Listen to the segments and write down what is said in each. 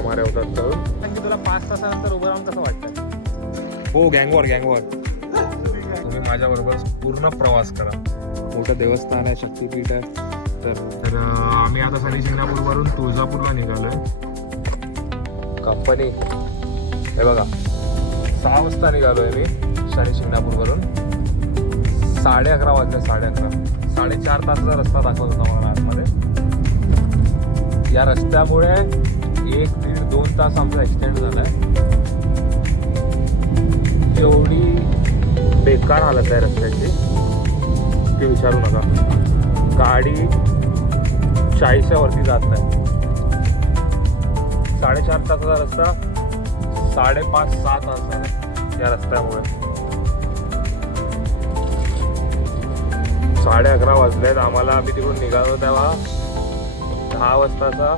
चोऱ्या माऱ्या होतात तर कारण की तुला 5 तासानंतर उभं राहून कसं वाटतं? हो गँगवॉर तुम्ही माझ्याबरोबर पूर्ण प्रवास करा. मोठं देवस्थान आहे, शक्तिपीठ आहे. तर आम्ही आता शनी शिंगणापूरवरून तुळजापूरला निघालोय. कंपनी हे बघा 6 वाजता निघालोय मी शनी शिंगणापूरवरून. 11:30 वाजले. 11:30 4.5 तासाचा रस्ता दाखवत होता मला आतमध्ये. या रस्त्यामुळे 1-1.5-2 तास आमचा एक्सटेंड झालाय. एवढी बेकार हालत आहे रस्त्याची ते विचारू नका. गाडी 40च्या वरती जात नाही. 4.5 तासाचा रस्ता 5.5-6 तास झाला या रस्त्यामुळे. 11:30 वाजलेत. आम्हाला आम्ही तिकडून निघालो तेव्हा 10 वाजताचा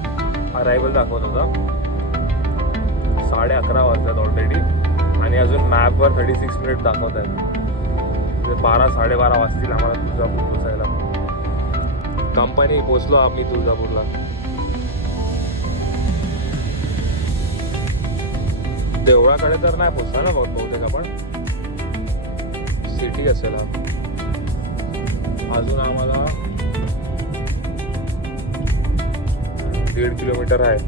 अरायवल दाखवत होता. 11:30 वाजल्यात ऑलरेडी आणि अजून मॅपवर 36 मिनिट दाखवत आहेत. 12-12:30 वाजतील आम्हाला तुळजापूर पोचायला. कंपनी पोचलो आम्ही तुळजापूरला. देवळाकडे तर नाही पोचला ना बहुतेक आपण. सिटी असेल अजून आम्हाला 1.5 किलोमीटर आहे.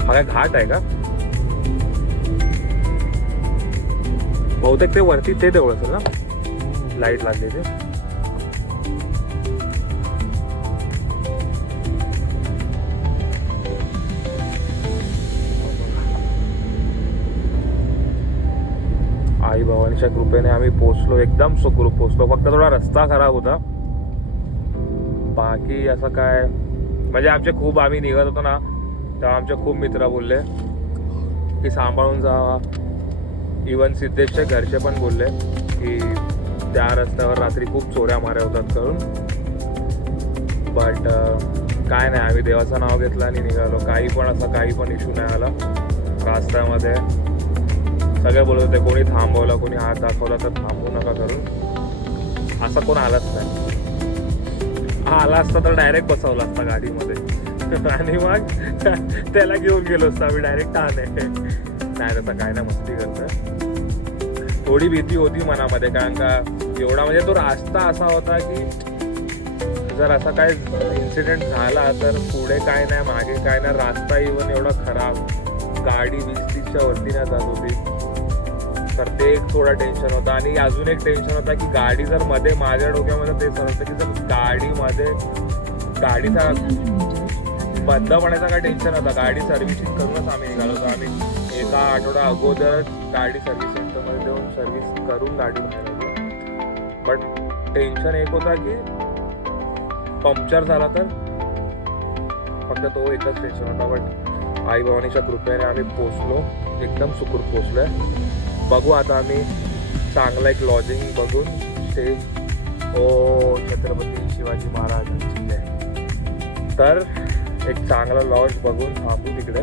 हा काय घाट आहे का? बहुतेक ते वरती ते देवळ असेल ना, लाईट लागली ते. आई भवानीच्या कृपेने आम्ही पोचलो. एकदम सुखरूप पोचलो. फक्त थोडा रस्ता खराब होता. बाकी असं काय म्हणजे आम्ही निघत होतो ना तेव्हा आमचे खूप मित्र बोलले की सांभाळून जावा. इवन सिद्धेशचे घरचे पण बोलले की त्या रस्त्यावर रात्री खूप चोऱ्या माऱ्या होतात करून. बट काय नाही, आम्ही देवाचं नाव घेतलं आणि निघालो. काही पण इश्यू नाही आला रस्त्यामध्ये. सगळे बोलत होते कोणी थांबवलं, कोणी हात दाखवला तर थांबवू नका करून. असा कोण आलाच नाही. आला असता तर डायरेक्ट बसवला असता गाडीमध्ये आणि मग त्याला घेऊन गेलो असतो आम्ही डायरेक्ट ठाणे. नाही तसं काय नाही, मस्ती करतोय. थोडी भीती होती मनामध्ये कारण का एवढा म्हणजे तो रस्ता असा होता की जर असा काय इन्सिडेंट झाला तर पुढे काय नाही मागे काय नाही. रस्ता इव्हन एवढा खराब, गाडी 20-30च्या वरती नाही जात होती. तर ते एक थोडा टेन्शन होता. आणि अजून एक टेन्शन होता की गाडी जर मध्ये माझ्या डोक्यामध्ये ते समजतं की जर गाडीचा बंद पडायचा काय टेन्शन होता. गाडी सर्व्हिसिंग करूनच आम्ही निघालो होतो. आम्ही 1 आठवडा अगोदरच गाडी सर्व्हिस सेंटरमध्ये देऊन सर्व्हिस करून गाडी बाहेर आली. बट टेन्शन एक होता की पंक्चर झाला तर, फक्त तो एकच टेन्शन होता. बट आई भवानीच्या कृपेने आम्ही पोचलो, एकदम सुखरूप पोचलोय. बघू आता आम्ही चांगला एक लॉजिंग बघून स्टे छत्रपती शिवाजी महाराजांची जय. तर एक चांगला लॉज बघून थांबू तिकडे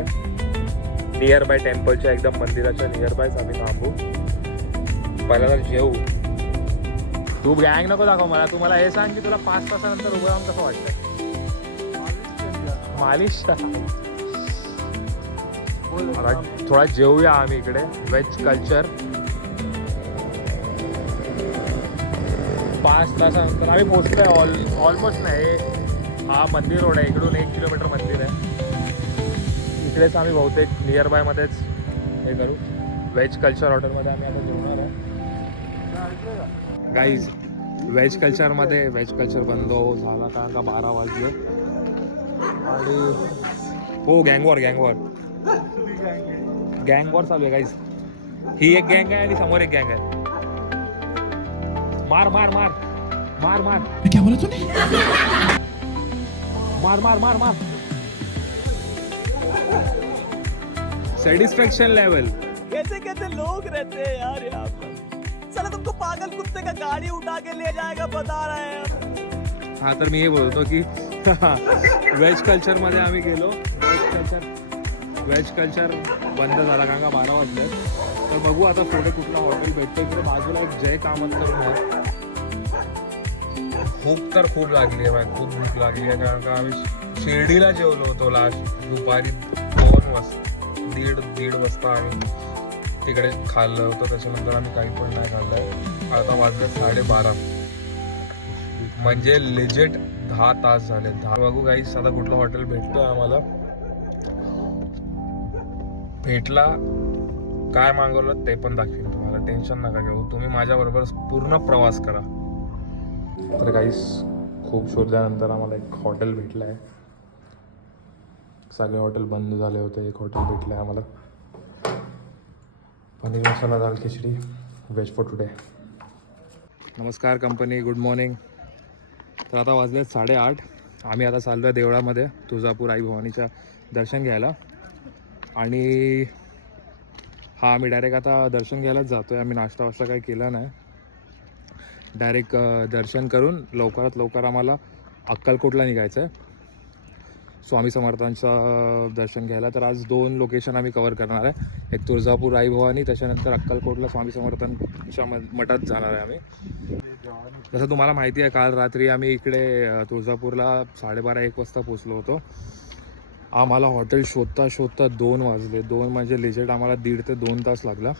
नियर बाय टेम्पलच्या एकदम मंदिराच्या नियर बायच आम्ही थांबू. पहिल्यांदा जेऊ. तू गँग नको दाखव मला. तू मला हे सांग की तुला 5 तासानंतर उभं राहून कसं वाटतं? मालिश. थोडा जेवूया आम्ही इकडे. Veg culture. 5 तासानंतर आम्ही पोहोचतोय ऑलमोस्ट नाही. हा मंदिर रोड आहे, इकडून 1 किलोमीटर मंदिर आहे. इकडेच आम्ही बहुतेक नियर बाय मध्येच हे करू. व्हेज कल्चर हॉटेलमध्ये आम्ही आता जेवणार आहे. गाईज व्हेज कल्चरमध्ये व्हेज कल्चर बंद झाला कारण का 12 वाजले. आणि हो गँगवॉर चालू आहे गाईज. ही एक गँग आहे आणि समोर एक गँग आहे. मार मार मार मार मार. क्या बोला तूने? मार मार मार मार. Satisfaction level. कैसे कैसे लोग रहते हैं यार यहाँ पर. चलो तुमको पागल कुत्ते का गाड़ी उठा के ले जाएगा बता रहे हैं. हाँ तर मी हे बोलतो की वेज कल्चर मध्ये आम्ही गेलो. वेज कल्चर व्हेज कल्चर बंद झाला कारण का 12 वाजले. तर बघू आता पुढे कुठलं हॉटेल भेटतं. इकडे बाजूला एक जय कामत करून आहे. भूक तर खूप लागली आहे, खूप भूक लागली आहे कारण का आम्ही शिर्डीला जेवलो होतो लास्ट दुपारी 2 वाजता आम्ही तिकडे खाल्लं होतं. त्याच्यानंतर आम्ही काही पण नाही खाल्लं. आता वाजले 12:30 म्हणजे लिजिट 10 तास झाले. बघू गाईस आता कुठलं हॉटेल भेटतं आम्हाला. भेटला काय मागवलं ते पण दाखवीन तुम्हाला. टेन्शन नका घेऊ, तुम्ही माझ्याबरोबर पूर्ण प्रवास करा. तर गाईस खूप शोधल्यानंतर आम्हाला एक हॉटेल भेटलं आहे. सगळे हॉटेल बंद झाले होते. एक हॉटेल भेटलं आहे आम्हाला. पनीर मसाला दाल खिचडी व्हेज फॉर टुडे. नमस्कार कंपनी, गुड मॉर्निंग. तर आता वाजले 8:30. आम्ही आता चाललो आहे देवळामध्ये तुळजापूर आई भवानीच्या दर्शन घ्यायला. आणि आम्ही डायरेक्ट आता दर्शन घ्यायलाच जातो आहे. आम्ही नाश्ता वाश्ता काही केला नाही. डायरेक्ट दर्शन करून लवकरात लवकर आम्हाला अक्कलकोटला निघायचं आहे स्वामी समर्थांचं दर्शन घ्यायला. तर आज 2 लोकेशन आम्ही कवर करणार आहे. एक तुळजापूर आई भवानी, त्याच्यानंतर अक्कलकोटला स्वामी समर्थांच्या मठात जाणार आहे आम्ही. जसं तुम्हाला माहिती आहे काल रात्री आम्ही इकडे तुळजापूरला 12:30-1 वाजता पोचलो होतो. आम्हाला हॉटेल शोधता शोधता 2 वाजले. 2 म्हणजे लिजिट आम्हाला 1.5 ते 2 तास लागला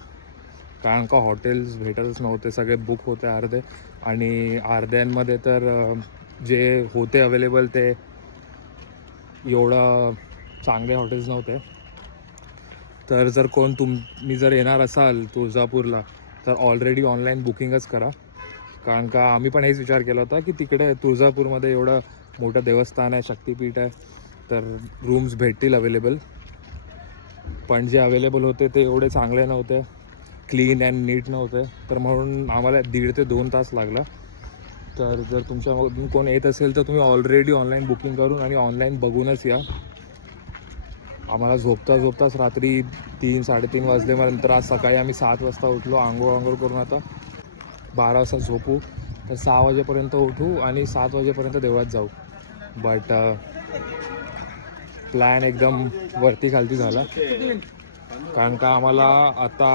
कारण का हॉटेल्स भेटतच नव्हते. सगळे बुक होते अर्धे, आणि अर्ध्यांमध्ये तर जे होते अवेलेबल ते एवढं चांगले हॉटेल्स नव्हते. तर जर तुम्ही जर येणार असाल तुळजापूरला तर ऑलरेडी ऑनलाईन बुकिंगच करा. कारण का आम्ही पण हेच विचार केला होता की तिकडे तुळजापूरमध्ये एवढं मोठं देवस्थान आहे, शक्तिपीठ आहे, तर रूम्स भेटतील अवेलेबल. पण जे अवेलेबल होते ते एवढे चांगले नव्हते, क्लीन अँड नीट नव्हते. तर म्हणून आम्हाला 1.5 ते 2 तास लागला. तर जर तुमच्यामधून कोण येत असेल तर तुम्ही ऑलरेडी ऑनलाईन बुकिंग करून आणि ऑनलाईन बघूनच या. आम्हाला झोपताच रात्री 3-3:30 वाजले. मग नंतर आज सकाळी आम्ही 7 वाजता उठलो. आंघोळ करून आता 12 वाजता झोपू, तर 6 वाजेपर्यंत उठू आणि 7 वाजेपर्यंत देवळात जाऊ. बट प्लॅन एकदम वरती खालती झाला कारण का आम्हाला आता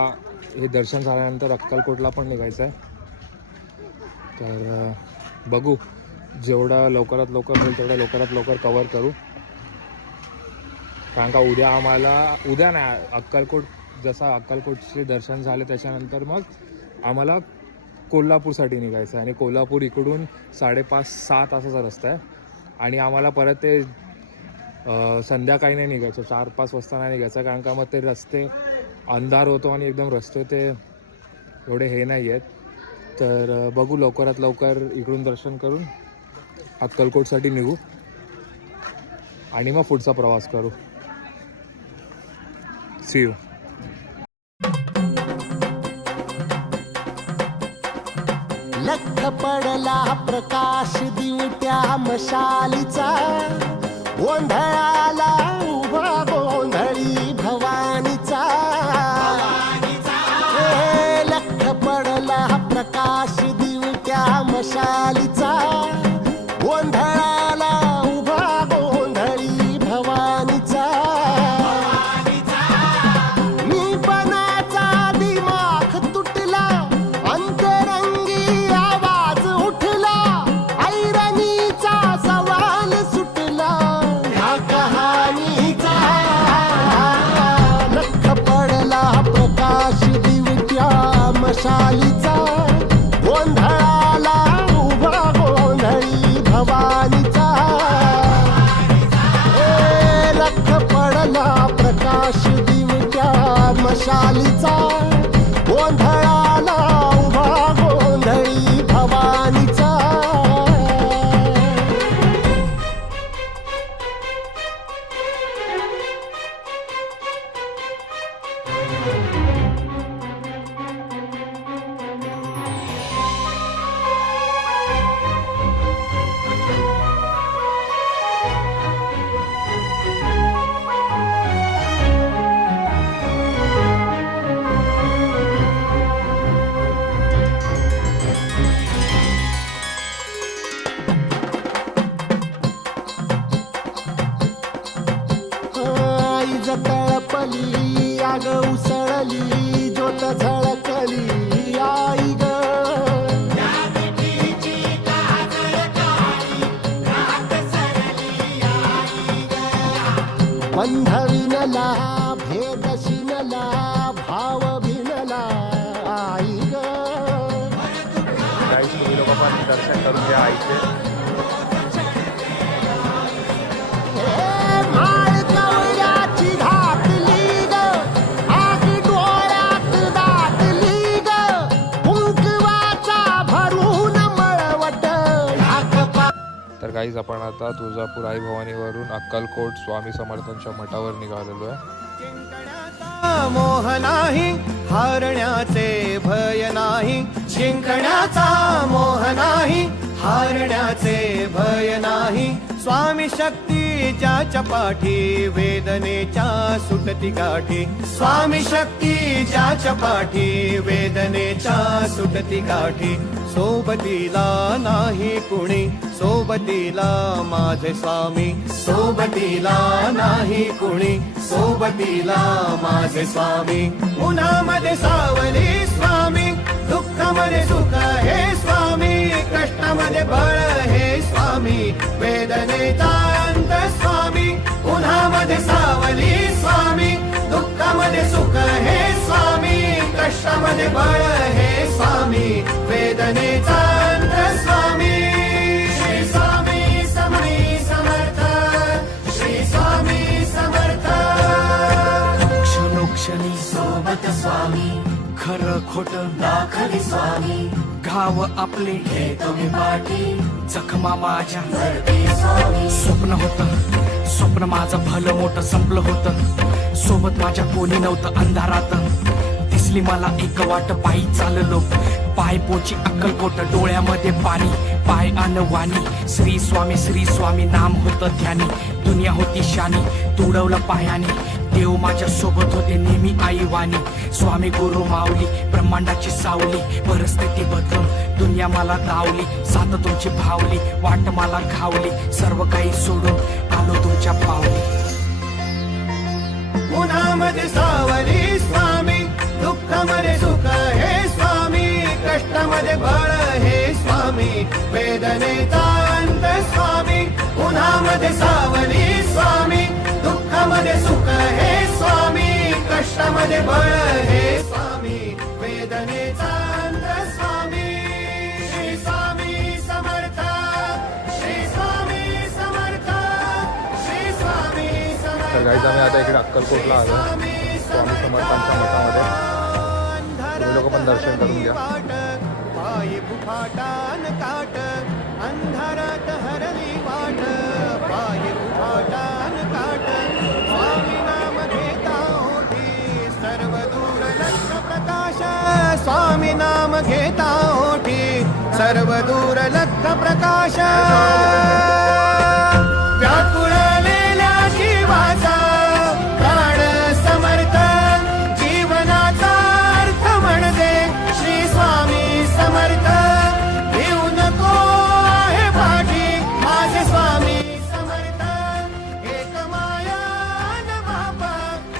हे दर्शन झाल्यानंतर अक्कलकोटला पण निघायचं आहे. तर बघू, जेवढा लवकरात लवकर होईल तेवढा लवकरात लवकर कवर करू. कारण का उद्या नाही, अक्कलकोट जसा अक्कलकोटचे दर्शन झाले त्याच्यानंतर मग आम्हाला कोल्हापूरसाठी निघायचं आहे. आणि कोल्हापूर इकडून 5.5-6 तासाचा रस्ता आहे. आणि आम्हाला परत ते संध्याकाळी नाही निघायचं, 4-5 वाजता नाही निघायचं कारण का मग ते रस्ते अंधार होतो आणि एकदम रस्ते ते एवढे हे नाही आहेत. तर बघू, लवकरात लवकर इकडून दर्शन करून अक्कलकोटसाठी निघू आणि मग पुढचा प्रवास करू. See you. लख पडला प्रकाश दिवट्या मशालीचा, गोंधळाला उभा गोंधळी भवानीचा. लख पडला प्रकाश दिवट्या मशालीचा, गोंधळाला उभा गोंधळी भवानीचा. मी पणाचा दिमाग तुटला, अंतरंगी आवाज उठला, ऐरणीचा सवाल सुटला ह्या कहाणीचा. लख पडला प्रकाश दिवट्या मशालीचा, गोंधळाला उभा गोंधळी भवानीचा. लख पडला प्रकाश दिवट्या मशालीचा, गोंधळाला उभा गोंधळी भवानीचा. पावली आग उसळली ज्योत झळकली आई ग बंध विनला भेद शिनला भाव भिनला आई ग गाईस तुम्ही लोक पण दर्शन करून घ्या आईचे. माळ कवड्याची धाकली ग आग डोळ्यात दाटली ग कुंकवाचा भरून मळवट तर गाईज आपण आता तुळजापूर आई भवानीवरून अक्कलकोट स्वामी समर्थांच्या मठावर निघालेलो आहे. जिंकण्याचा मोह नाही हारण्याचे भय नाही जिंकण्याचा मोह नाही हारण्याचे भय नाही स्वामी शक्ती ज्याच्या पाठी वेदनेच्या सुटती गाठी स्वामी शक्ती ज्याच्या पाठी वेदनेच्या सुटती गाठी सोबतीला नाही कुणी सोबतीला माझे स्वामी सोबतीला नाही कुणी सोबतीला माझे स्वामी उन्हामध्ये सावली स्वामी दुःखामध्ये सुख हे स्वामी कष्टामध्ये बळ हे स्वामी वेदनेचा अंत स्वामी उन्हामध्ये सावली स्वामी दुःखामध्ये सुख हे स्वामी कष्टामध्ये बळ हे स्वामी वेदनेचा अंत स्वामी श्री स्वामी समरी समर्थ श्री स्वामी समर्थ क्षणोक्षणी सोबत स्वामी खरं खोट दाखली स्वामी घाव आपले हे तुम्ही पाठी जखमा माझ्या स्वप्न होत स्वप्न माझं भलं मोठं संपलं होतं सोबत माझ्या कोणी नव्हतं अंधारात दिसली मला एक वाट पायी चाललो पाय पोची अक्कलकोट डोळ्यामध्ये पाणी पाय अनवाणी श्री स्वामी नाम होतं ध्यानी दुनिया होती शानी तुडवलं पायाने देव माझ्या सोबत होते नेहमी आई वाणी स्वामी गुरु माऊली ब्रह्मांडाची सावली परिस्थिती बदलून दुनिया मला धावली साथ तुमची भावली वाट मला घावली सर्व काही सोडून आलो तुमच्या पावली उन्हामध्ये सावली स्वामी दुःखामध्ये सुख हे स्वामी कष्टामध्ये बळ हे स्वामी वेदनेचा अंत स्वामी उन्हामध्ये सावली स्वामी दुःखामध्ये सुख हे स्वामी कष्टामध्ये बळ हे स्वामी वेदनेचा अंत स्वामी श्री स्वामी समर्थ श्री स्वामी समर्थ श्री स्वामी समर्थ. तर गाईज आम्ही आता इकडे अक्कलकोटला आलो स्वामी समर्थांच्या मठामध्ये. तुम्ही लोक पण दर्शन करून घ्या. पायी फुफाटान काट अंधारात हरली वाट पायी फुफाटान काट स्वामी नाम घेता ओठी सर्व दूर लक्ष प्रकाश स्वामी नाम घेता ओठी सर्व दूर लक्ष प्रकाश व्याकुळलेल्या जीवाचा प्राण समर्थ जीवनाचा अर्थ म्हणजे श्री स्वामी समर्थ घेऊ नको आहे पाठी माझे स्वामी समर्थ एक माया न बापा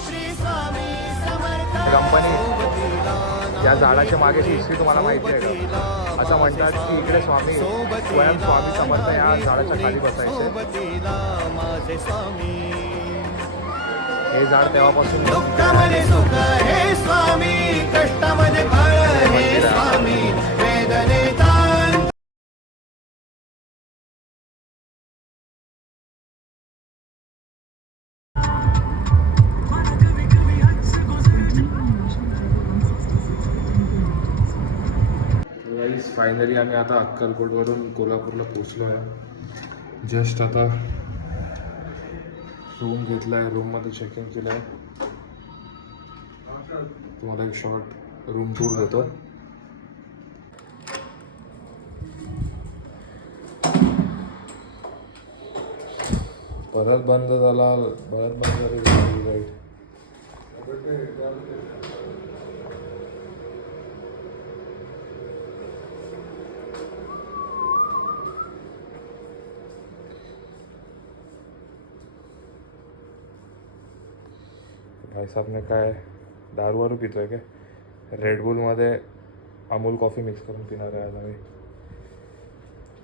श्री स्वामी समर्थ कंपनी या झाडाच्या मागेची हिस्ट्री तुम्हाला माहिती आहे का? असं म्हणतात की इकडे स्वामी स्वयं स्वामी समर्थ या झाडाच्या खाली बसायचे. सोबतीला माझे स्वामी हे झाड तेव्हापासून दुःखामध्ये सुख हे स्वामी कष्टामध्ये बळ हे स्वामी वेदनेचा अंत. फायनली आम्ही आता अक्कलकोटवरून कोल्हापूरला पोचलो आहे. जस्ट आता रूम घेतला आहे, रूममध्ये चेक इन केलं आहे. तुम्हाला एक शॉर्ट रूम टूर देतो. परत बंद झाला, परत बंद झाली लाईट. भाईसाहेबने काय दारू वारू पितोय काय? रेडबुलमध्ये अमूल कॉफी मिक्स करून पिणार आहे आज आम्ही.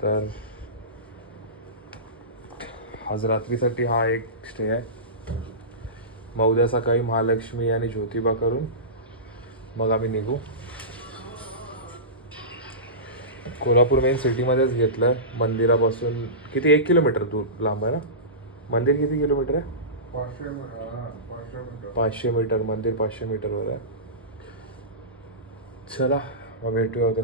तर आज रात्रीसाठी हा एक स्टे आहे. मग उद्या सकाळी महालक्ष्मी आणि ज्योतिबा करून मग आम्ही निघू. कोल्हापूर मेन सिटीमध्येच घेतलं. मंदिरापासून किती 1 किलोमीटर दूर लांब आहे ना मंदिर? किती किलोमीटर आहे? 500 मीटर. मंदिर 500 मीटरवर आहे. चला मग भेटूया उद्या.